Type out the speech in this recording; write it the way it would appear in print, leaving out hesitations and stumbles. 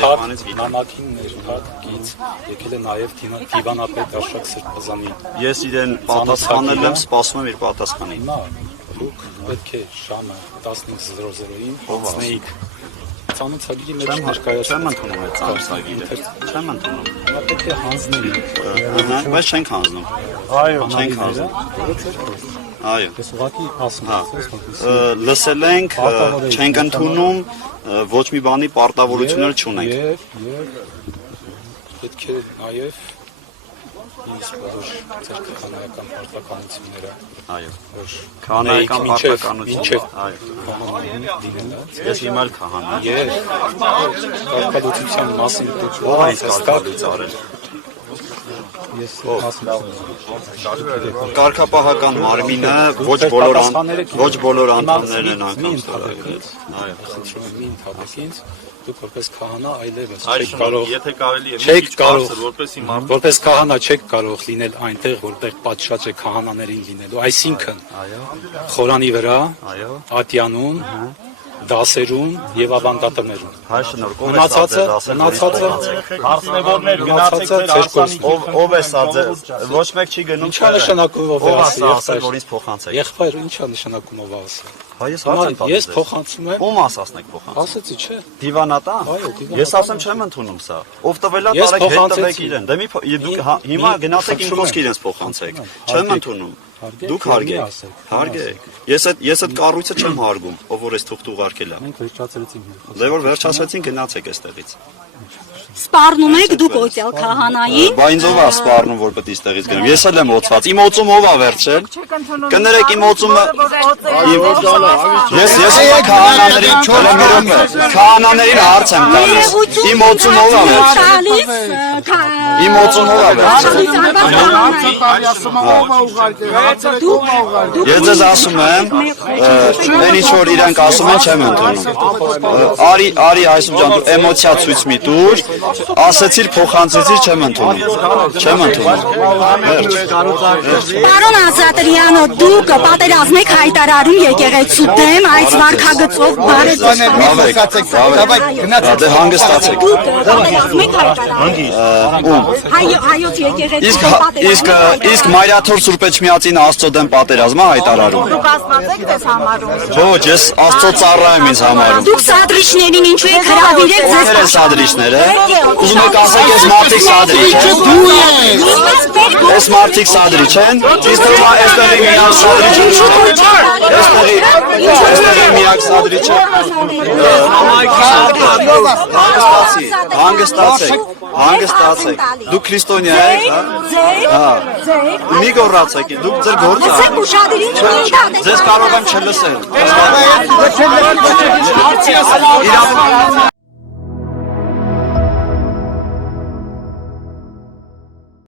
երեխաներից գիտեմ։ Նամակին ներքաղից եկել է նաև դիվանապետ Աշակ Սրբազանին։ Ես իրեն պատասխանել եմ, սպասում եմ իր պատասխանին։ Հիմա դուք պետք է ժամը 15:00-ին հանձնեիք ծանոթագիրի մեջ ներկայացում։ Չեմ ընդունում այդ ծանոթագիրը։ Չեմ ընդունում։ Հիմա պետք է հանձնեիք։ Բայց չենք հանձնում։ Այո, Չենք հանձնում։ Այո։ Ես ուղղակի ասում եմ, Լսել ենք, չենք ընդունում, ոչ մի բանի պարտավորություններ չունենք։ Եվ պետք է նաև ինձ բոլոր ձեր քահանայական պարտականությունները Այո։ որ Քահանայական պարտականություն։ Այո։ Ես հիմա էլ քահանա եմ։ Եվ կարգադուծության մասին դուք Ո՞վ է իսկ կարգադուծ արել։ ես ասում եմ Կարգապահական մարմինը ոչ բոլոր անդամներն են անգամ ստորագրել։ Այո։ խնդրում եմ մի ընդհատեք ինձ դուք որպես քահանա այլևս Այո, չեք կարող եթե կարելի է չեք կարող որպեսի մարդ որպես քահանա չեք կարող լինել այնտեղ որտեղ պատշաճ է քահանաներին լինելու այսինքն խորանի վրա Այո։ ատյանում դասերում եւ ավանդատներում Հայ շնորհքով մնացածը Հարցնեվորներ գնացեք ձեր հարսանիքի։ ով է սա ոչ մեկ չի գնում։ ինչա նշանակում ով է ասի ասել որ ինձ փոխանցեք։ եղբայր ինչա նշանակում ով ասի Հայ ես Հիմա հարց եմ ես տալիս։ փոխանցում եմ Ում ասացնեք փոխանց։ ասեցի չէ Դիվանատա։ Այո, դիվանատա։ Ես ասեմ չեմ ընդունում սա։ Ով տվել է Ես տարեք հետ փոխանցեցի։ տվեք իրեն։ Դե դուք հիմա գնացեք իմ խոսքը իրենց փոխանցեք։ Չեմ ընդունում։ Դուք հարգեք։ Հարգեք։ Ես այդ կառույցը չեմ հարգում, ով որ էս թուղթ ուղարկել է։ մենք վերջացրեցինք Դե որ վերջացրեցին գնացեք այստեղից։ Սպառնում եք դուք օծյալ քահանային։ Բա ինձ ով է սպառնում որ պետք է այստեղից գնամ։ Ես էլ եմ օծված։ Իմ օծում ով է վերջել։ Կներեք իմ օծումը։ Ես քահանաներին քահանաներին հարց եմ տալիս։ Իմ օծում ով է վերջել։ Իմ օծում ով է վերջել։ Ես ձեզ ասում եմ, այն ինչ որ իրանք ասում են չեմ ընդունում։ Արի այսօր ջան դու էմոցիա ցույց մի տուր, ասեցիր փոխանցեցիր չեմ ընդունում։ Չեմ ընդունում։ Պարոն Ազատրյանը, դուք պատերազմ եք հայտարարում եկեղեցու դեմ այս վարքագծով Դե հանգստացեք։ Դուք պատերազմ եք հայտարարում։ Հայոց եկեղեցու Իսկ Մարիաթոր Սուրբ Էջմիածին Աստծո դեմ պատերազմը հայտարարում։ Դուք ասված եք դες համարում։ Ոչ, ես Աստծո ծառա եմ ինձ համարում։ Դուք սադրիչներին ինչու եք հրավիրել ձեզ Ո՞վ է սադրիչները։ Ուզում եք ասեք ես մարդիկ սադրիչ եմ։ Ես մարդիկ սադրիչ են։ Իսկ հիմա այստեղի միակ սադրիչը։ Այստեղի միակ սադրիչը։ Հանգստացեք։ Դուք քրիստոնյա եք, հա։ Մի գոռացեք, դուք ձեր գործը։ Ասեք ուշադրին մի Ձեզ կարող եմ չլսել։